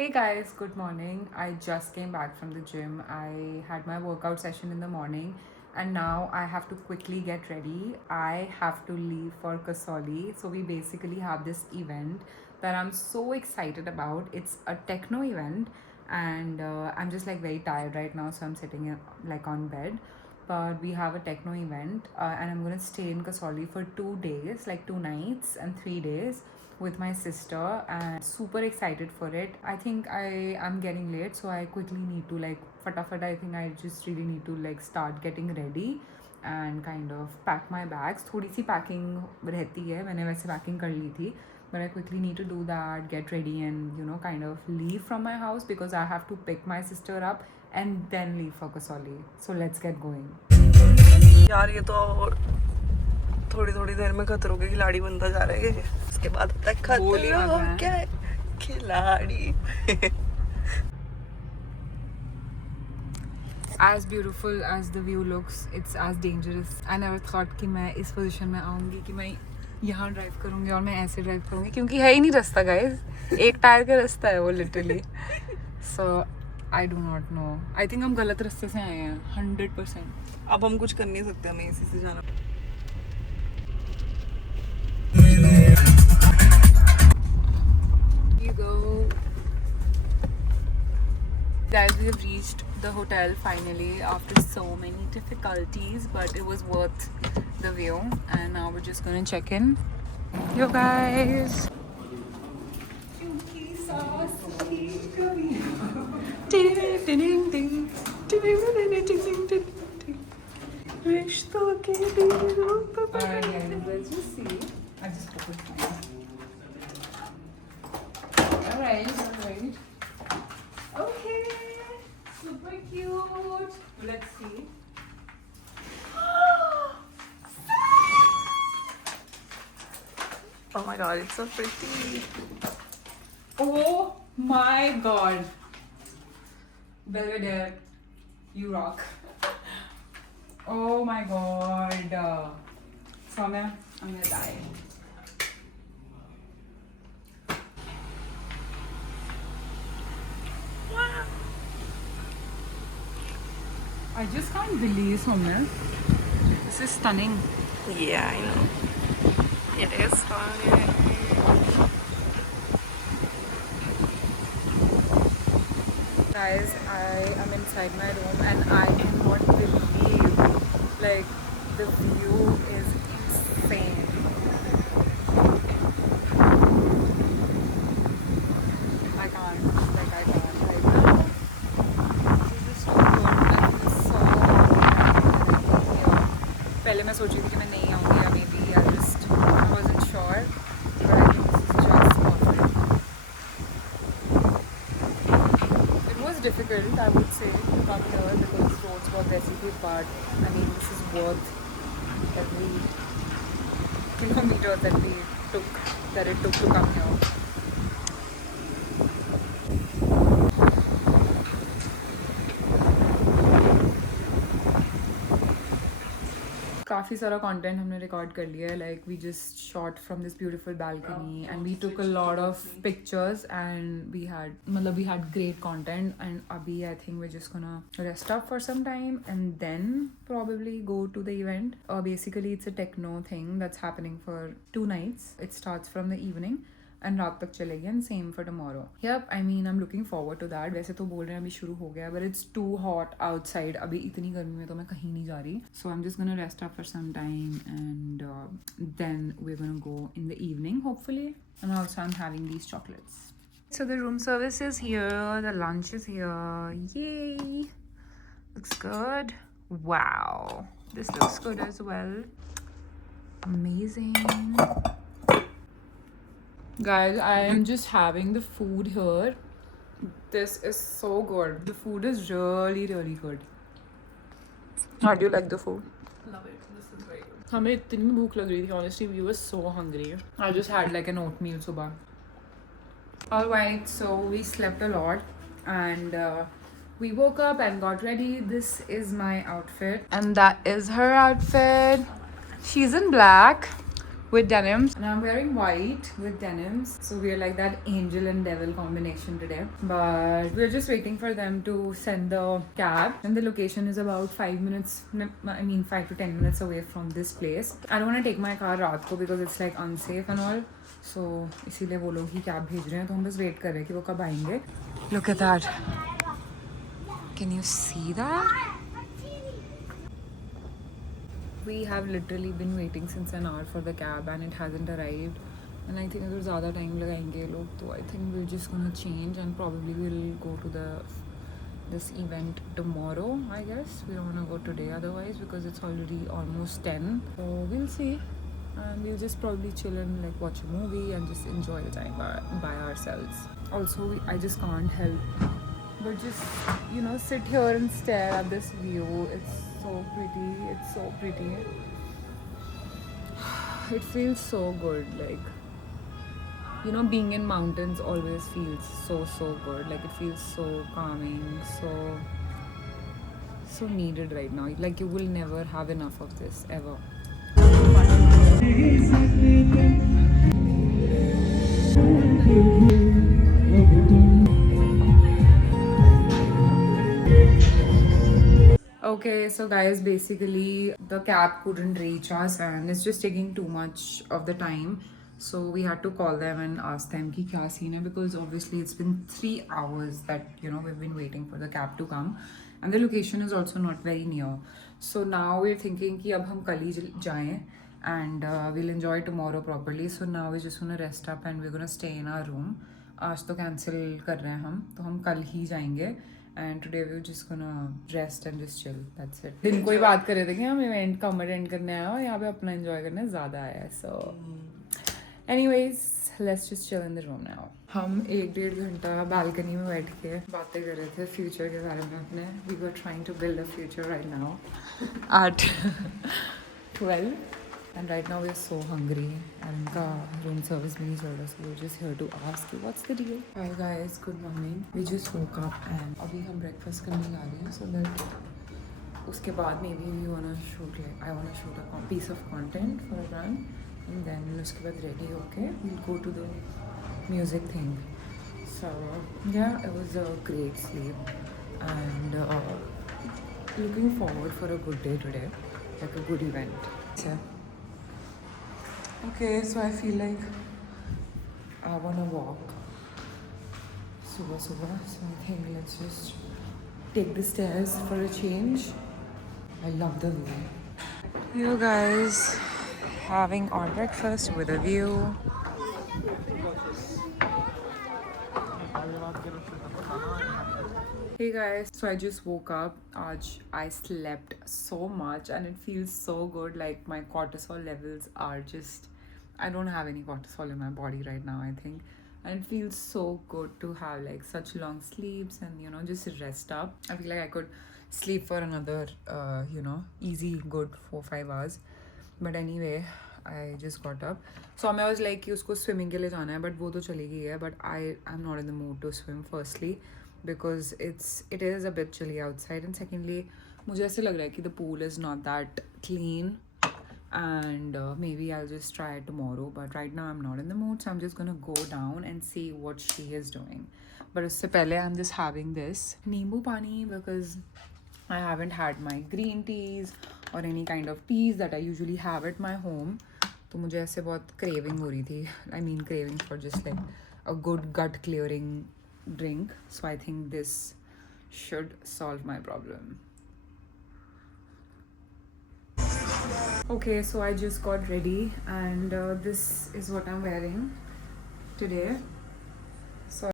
Hey guys, good morning. I just came back from the gym. I had my workout session in the morning and now I have to quickly get ready. I have to leave for Kasoli. So we basically have this event that I'm so excited about. It's a techno event and I'm just like very tired right now, so I'm sitting like on bed. But we have a techno event and I'm gonna stay in Kasoli for 2 days, like 2 nights and 3 days with my sister and super excited for it. I think I am getting late, so I quickly need to like fatafat. I think I just really need to like start getting ready and kind of pack my bags. थोड़ी सी packing रहती है, मैंने वैसे packing कर ली थी, but I quickly need to do that, get ready and kind of leave from my house because I have to pick my sister up and then leave for Kasoli. So let's get going. यार ये तो और थोड़ी थोड़ी देर में खतरों के खिलाड़ी बनता जा रहा है। इसके बाद तक खतरों के खिलाड़ी। As beautiful as the view looks, it's as dangerous. I never thought कि मैं इस पोजीशन में आऊँगी कि मैं यहाँ ड्राइव करूँगी और मैं ऐसे ड्राइव करूँगी क्योंकि है ही नहीं रास्ता गाइस, एक टायर का रास्ता है वो literally. So I do not know. I think हम गलत रास्ते से आए हैं 100%. अब हम कुछ कर नहीं सकते, हमें इसी से जाना। You go. Guys, we have reached the hotel finally after so many difficulties, but it was worth the view. And now we're just gonna check in. Yo guys. Alright, let's just see. I just put it fine. Alright. Okay, super cute. Let's see. Oh my god, it's so pretty. Oh my god. Belvedere, you rock. Oh my god. Soumya, I'm gonna die. I just can't believe Soumya. This is stunning. Yeah, I know. It is fun. Guys, I am inside my room and I cannot believe like the view is insane. I can't right now. This is so good. I feel so happy. पहले मैं सोची थी कि मैं नहीं आऊँगी या maybe I wasn't sure, but I think this is just perfect. It was difficult, I would say, to come here because roads were basically, but I mean this is worth every kilometer that it took to come here. काफ़ी सारा content हमने record कर लिया है. Like we just shot from this beautiful balcony and we took a lot of pictures and we had great content. And abhi I think we're just gonna rest up for some time and then probably go to the event. Basically it's a techno thing that's happening for 2 nights. It starts from the evening and रात तक चलेगी and same for tomorrow. Yep, I mean I'm looking forward to that. वैसे तो बोल रहे हैं अभी शुरू हो गया but it's too hot outside. अभी इतनी गर्मी में तो मैं कहीं नहीं जा रही. So I'm just gonna rest up for some time and then we're gonna go in the evening hopefully. And also I'm having these chocolates. So the room service is here. The lunch is here. Yay! Looks good. Wow. This looks good as well. Amazing. Guys, I am just having the food here. This is so good. The food is really, really good. How do you like the food? Love it. This is very good. हमें इतनी भूख लग रही थी. Honestly, we were so hungry. I just had like an oatmeal सुबह. Alright, so we slept a lot and we woke up and got ready. This is my outfit. And that is her outfit. She's in black. with denims, and I'm wearing white with denims, so we're like that angel and devil combination today. But we're just waiting for them to send the cab, and the location is about 5 to 10 minutes away from this place. I don't want to take my car रात को because it's like unsafe and all, so इसीलिए वो लोग ही cab भेज रहे हैं, तो हम बस वेट कर रहे हैं कि वो कब आएंगे. Look at that. Can you see that? We have literally been waiting since an hour for the cab and it hasn't arrived, and I think अगर ज़्यादा time लगाएंगे लोग तो I think we're just gonna change and probably we'll go to this event tomorrow. I guess we don't wanna go today otherwise because it's already almost 10. So we'll see, and we'll just probably chill and like watch a movie and just enjoy the time by ourselves. Also, I just can't help but just sit here and stare at this view. It's so pretty. It's so pretty. It feels so good. Like, being in mountains always feels so good. Like, it feels so calming, so needed right now. Like, you will never have enough of this ever. Okay, so guys, basically the cab couldn't reach us and it's just taking too much of the time. So we had to call them and ask them ki kya scene hai, because obviously it's been 3 hours that we've been waiting for the cab to come, and the location is also not very near. So now we're thinking ki ab hum kal hi jaएं and we'll enjoy tomorrow properly. So now we're just gonna rest up and we're gonna stay in our room. आज तो cancel कर रहे हैं हम, तो हम कल ही जाएंगे. And today we're just gonna rest and just chill. That's it. दिन को ही बात कर रहे थे कि हम इवेंट कम अटेंड करने आए और यहाँ पे अपना एंजॉय करने ज़्यादा आया है. So anyways, let's just chill in the room now. हम 1-1.5 घंटा बालकनी में बैठ के बातें कर रहे थे फ्यूचर के बारे में अपने. We were trying to build a future right now at 12. And right now we're so hungry and the room service bhi nahi chal raha, so we're just here to ask you what's the deal. Hi guys, good morning. We just woke up and abhi hum breakfast karne जा रहे हैं, so that उसके बाद maybe we wanna shoot I wanna shoot a piece of content for a brand, and then उसके बाद ready होके we'll go to the music thing. So yeah, it was a great sleep and looking forward for a good day today, like a good event. Yeah. Okay, so I feel like I wanna walk subah, so I think let's just take the stairs for a change. I love the view. You guys, having our breakfast with a view. Hey guys, so I just woke up. I slept so much and it feels so good. Like my cortisol levels are just, I don't have any cortisol in my body right now, I think. And it feels so good to have like such long sleeps and just rest up. I feel like I could sleep for another easy good 4-5 hours. But anyway, I just got up. So I was like कि उसको swimming के लिए जाना है, but वो तो चली गई है. But I'm not in the mood to swim, firstly because it is a bit chilly outside, and secondly मुझे ऐसे लग रहा है कि the pool is not that clean, and maybe I'll just try it tomorrow. But right now I'm not in the mood, so I'm just gonna go down and see what she is doing. But उससे पहले I'm just having this नींबू पानी because I haven't had my green teas or any kind of teas that I usually have at my home. तो मुझे ऐसे बहुत craving हो रही थी. I mean craving for just like a good gut clearing drink. So I think this should solve my problem. Okay, so I just got ready and this is what I'm wearing today.